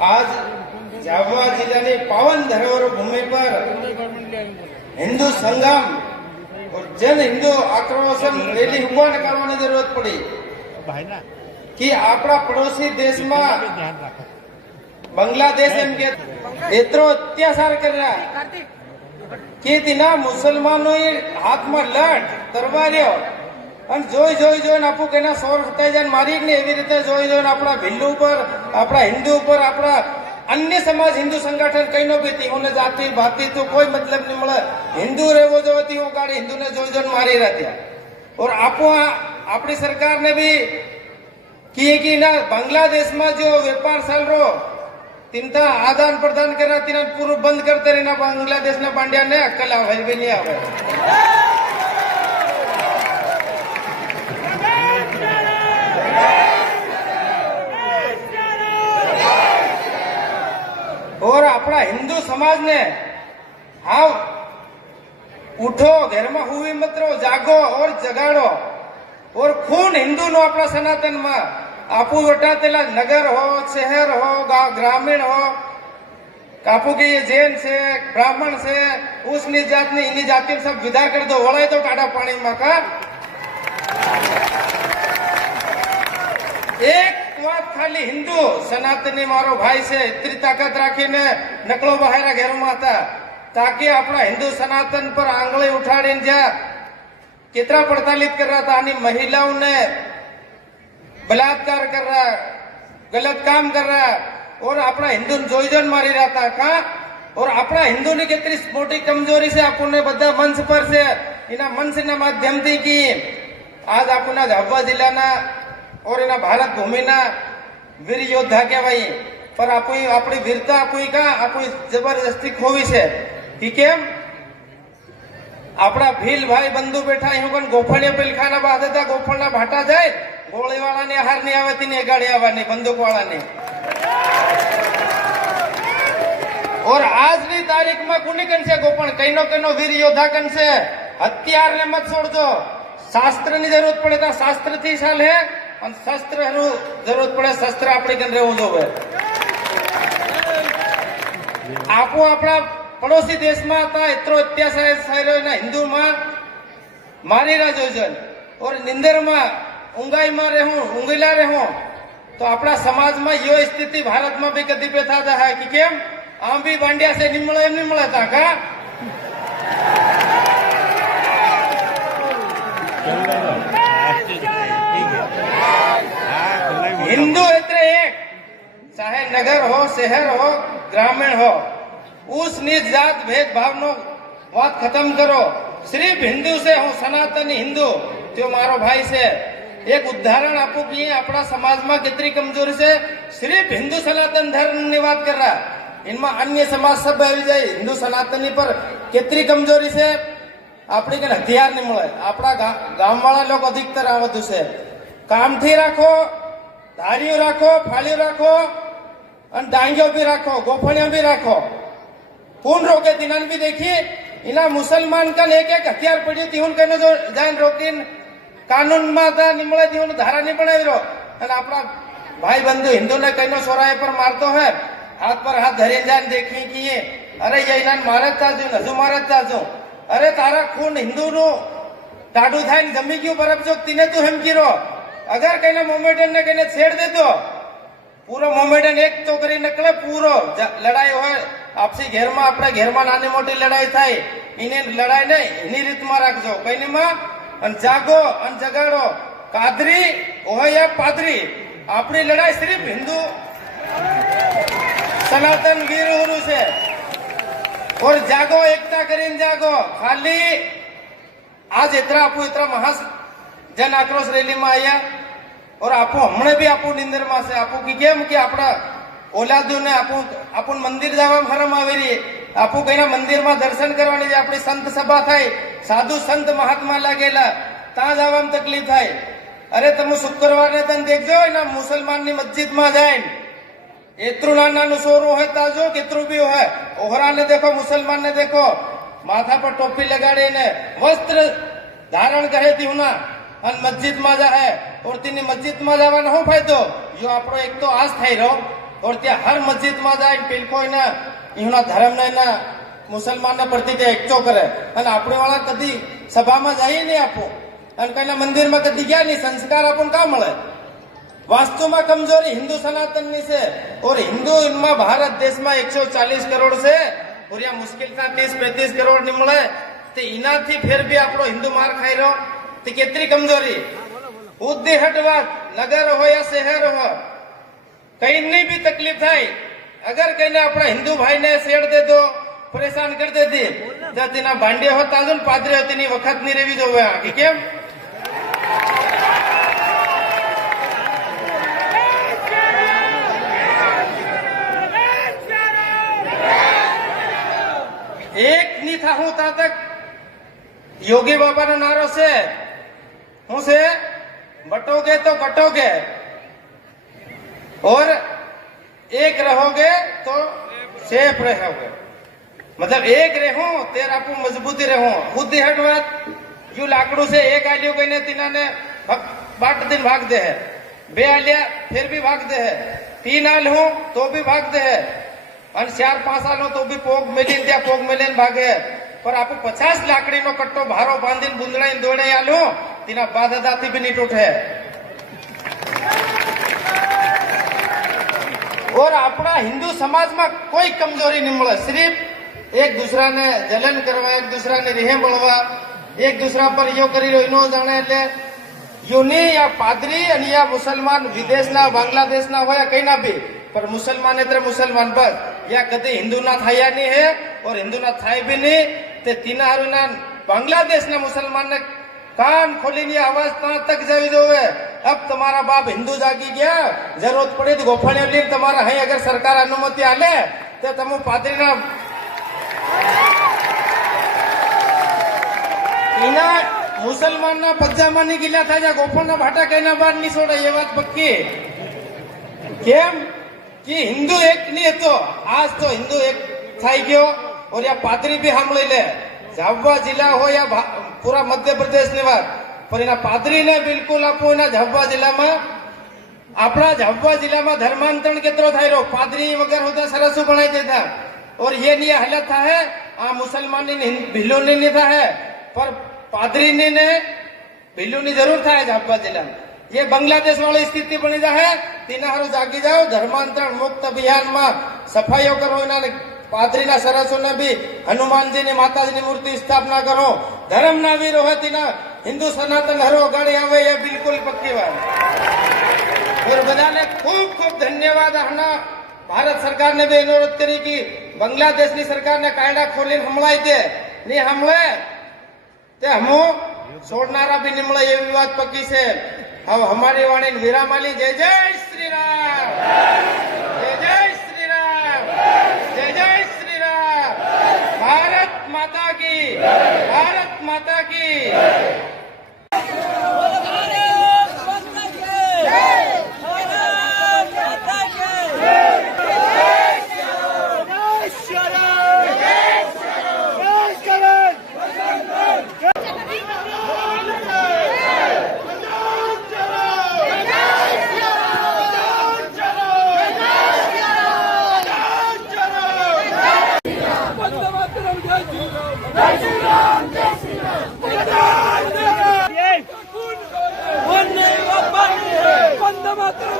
आज झाबुआ जिला की पावन धरोहर भूमि पर हिंदू संगम और जन हिंदू आक्रोशन रैली हुआ करने जरूरत पड़ी कि अपना पड़ोसी देश में बांग्लादेश एम के एतरो अत्याचार कर रहा कि तीना मुसलमानों हाथ में लट तरवारियों અને જોઈ જોઈને આપું કેના સોર હતાઈ જાય મારી ને એવી રીતે જોઈને આપણા ભિલ્લુ ઉપર આપણા હિન્દુ ઉપર આપણા अन्य समाज हिंदू संगठन कहीं नो भी थी उन्हें जाति भाती तो कोई मतलब नहीं मिला हिंदू रेवो जो थी वो गाड़ी हिंदू ने जो मारी रहती और आपो अपनी सरकार ने भी किए कि ना बांग्लादेश में जो व्यापार चल रो तिनता आदान प्रदान कर रहा तीन पूर्व बंद करते रहना बांग्लादेश ने पांड्या ने अक्कल आवे भी नहीं आवे और अपना हिंदू समाज ने हाँ उठो घर में हुई मत रहो जागो और जगाड़ो और खून हिंदू नो अपना सनातन में आपू वटातेला नगर हो शहर हो ग्रामीण हो आपू के ये जैन से ब्राह्मण से उस जात ने इन्हीं जाति सब विदा कर दो वड़ाए तो टाटा पानी में का एक बात खाली हिंदू सनातनी मारो भाई से इतनी ताकत राखी ने नकलो बहारा घेर में था ताकि अपना हिंदू सनातन पर आंगली उठाड़ी जा कितना प्रताड़ित कर रहा था महिलाओं ने बलात्कार कर रहा गलत काम कर रहा और अपना हिंदू जोईजन मारी रहा था का और अपना हिंदू ने कितनी मोटी कमजोरी से आपने बदा मंच पर से इना मंच ना माध्यम थी की आज आपना झाबुआ जिला ना और इना भारत भूमि ना वीर योद्धा के भाई पर अपनी वीरता अपनी जबरदस्ती खोवी से ठीक है अपना भील भाई बंधु बैठा हूँ गोफड़िया पेलखाना बाद था गोफड़ा भाटा जाए गोली वाला ने हार नहीं आवे तीन गाड़ी आवा नहीं बंदूक वाला ने और आज की तारीख में कुनी कन से गोपन कईनो वीर योद्धा कन से हथियार ने मत छोड़ दो शास्त्र की जरूरत पड़े तो शास्त्र थी साल है और शस्त्र जरूरत पड़े शस्त्र अपने कन रहू जो आपो अपना पड़ोसी देश में था इतरो अत्याचार हिंदू में मारी रहा जोजन और निंदर में ऊंगाई में रहूं ऊंगीला रहूं तो अपना समाज में यो स्थिति भारत में भी कदी पे था है कि केम आम भी बांडिया से नहीं मिला था का हिंदू इतने एक चाहे नगर हो शहर हो ग्रामीण हो उस नीच जात भेदभाव नो बात खत्म करो सिर्फ हिंदू से हो सनातनी हिंदू तो मारो भाई से एक उदाहरण आपको किए अपना समाज में कितनी कमजोरी से सिर्फ हिंदू सनातन धर्म ने बात कर रहा इनमें अन्य समाज सब आ जाए हिंदू सनातनी पर कितनी कमजोरी से अपनी कन हथियार नहीं मिले अपना गांव वाला लोग अधिकतर आवत से काम थी राखो धारियों राखो फालियों राखो डांगियों भी राखो गोफणियों भी राखो पूर्ण रोके दिनान भी देखिए इना मुसलमान का एक हथियार पड़ी थी उन कहने जो जान रोकिन कानून में था निमले थी उन धारा नहीं बनाई रो अपना भाई बंधु हिंदू ने कहनो सोराय पर मारतो है हाथ पर हाथ धरे जान देखी कि अरे ये इना मारे ताजू नजू मारे ताजू अरे तारा खून हिंदू नु टाडू थाय जमी क्यों बरफ जो तीने तू हम कीरो अगर कहना मोमेडन ने कहने छेड़ दे तो पूरा मोमेडन एक तो करी नकले पूरो लड़ाई हो आपसी घेर में अपने घेर में नानी मोटी लड़ाई थाय इन्हें लड़ाई नहीं इन्हीं रीत में रखजो कहीं में जागो जगाड़ो कादरी ओह या पादरी अपनी लड़ाई सिर्फ हिंदू सनातन वीर गुरु से और जागो एकता करीन जागो खाली आज इतना महा जन आक्रोश रैली में आया और आपो हमने भी आपू निंदर में से आपू की केम कि अपना औलादू ने आपू मंदिर जावा हरम आवेली आपू कहीं मंदिर में दर्शन करवानी अपनी संत सभा थाय साधु संत महात्मा लागेला ता जावा में तकलीफ थाय अरे तुम शुक्रवार ने तन देखजो ना मुसलमान नी मस्जिद में जाए एतरू नाना सोरू है ताजो कितरू भी है ओहरा ने देखो मुसलमान ने देखो माथा पर टोपी लगाड़ी ने वस्त्र धारण करे थी ना मस्जिद में जाए और तीनी मस्जिद में जावा हो फायदो यो आपरो एक तो आज थाई रो और त्या हर मस्जिद में जाए पेलको इना धर्म ने मुसलमान प्रति एकठो करे અને આપણે વાળા કદી સભામાં જઈએ નહીં આપો અને કઈના મંદિરમાં કદી ગયા નહીં સંસ્કાર આપણને કા મળે वास्तु में कमजोरी हिंदू सनातन से और हिंदू इनमें भारत देश में 140 करोड़ से और या मुश्किल से 30-35 करोड़ नहीं मिले तो इना थी फिर भी आप हिंदू मार खाई रहो तो कितनी कमजोरी उद्दी हटवा नगर हो या शहर हो कहीं नहीं भी तकलीफ थाई अगर कहीं अपना हिंदू भाई ने शेड़ दे दो परेशान कर दे दी तो तीना भांडे होता अजून पादरे होती नहीं वक्त नहीं रेवी जो केम एक नहीं था हूं ता तक योगी बाबा ना नारो से हूं से बटोगे तो कटोगे और एक रहोगे तो सेफ रहोगे मतलब एक रहो तेरा आपको मजबूती रहो खुद हट बात यू लाकड़ू से एक आलियो गई ने तीना ने बाट दिन भाग दे है बे आलिया फिर भी भाग दे है 3 आल हो तो भी भाग दे है અને 4-5 આલો તો બી પોગ મેલીને ત્યાં પોગ મેલીને ભાગે પર આપો 50 લાકડીનો કટ્ટો ભારો બાંધીને બુંદડાઈને દોડાઈ આલો તેના બાધાદાથી બી નહીં તૂટે और अपना हिंदू समाज में कोई कमजोरी नहीं मिले सिर्फ एक दूसरा ने जलन करवा एक दूसरा ने रेह बोलवा एक दूसरा पर यो करी रो इनो जाने એટલે યુની या पादरी અને या मुसलमान विदेशना बांग्लादेशना હોય કઈ ના બી पर मुसलमान इतने मुसलमान बस या कभी हिंदू ना थाया नहीं है और हिंदू ना थाई भी नहीं ते तीन ना बांग्लादेश ना मुसलमान ने कान खोली नहीं आवाज कहां तक जावी जो है अब तुम्हारा बाप हिंदू जागी गया जरूरत पड़ी तो गोफाणी ली तुम्हारा है अगर सरकार अनुमति आले तो तुम पादरी ना इना मुसलमान ना पज्जामा नहीं गिला था जा गोफाना भाटा कहना बार नहीं छोड़ा ये बात पक्की केम कि हिंदू एक नहीं तो आज तो हिंदू एक थाई गयो और या पादरी भी हम ले झाबुआ जिला हो या पूरा मध्य प्रदेश ने बात पर इना पादरी ने बिल्कुल आपो इना झाबुआ जिला में अपना झाबुआ जिला में धर्मांतरण केतरो थाई रो पादरी वगैरह होता सरसु बनाई देता और ये नहीं हालत था है आ मुसलमान भिल्लो नहीं था है पर पादरी ने भिल्लो नहीं जरूर था है झाबुआ जिला में ये बांग्लादेश वाली स्थिति बनी जाए तीना हारू जागी जाओ धर्मांतरण मुक्त अभियान में सफाईओ करो इना पादरी ना सरसों ने भी हनुमान जी ने माता जी मूर्ति स्थापना करो धर्म ना वीर हो तीना हिंदू सनातन हरो गाड़ी आवे ये बिल्कुल पक्की बात और बधा ने खूब खूब धन्यवाद हना भारत सरकार ने भी अनुरोध करी कि बांग्लादेश की सरकार ने कायदा खोली हमलाई दे नहीं हमले ते हमो छोड़नारा भी निमले ये विवाद पक्की से अब हमारी वाणी वीरामाली जय जय श्री राम जय जय श्री राम जय जय श्री राम भारत माता की भारत माता की Vande Mataram!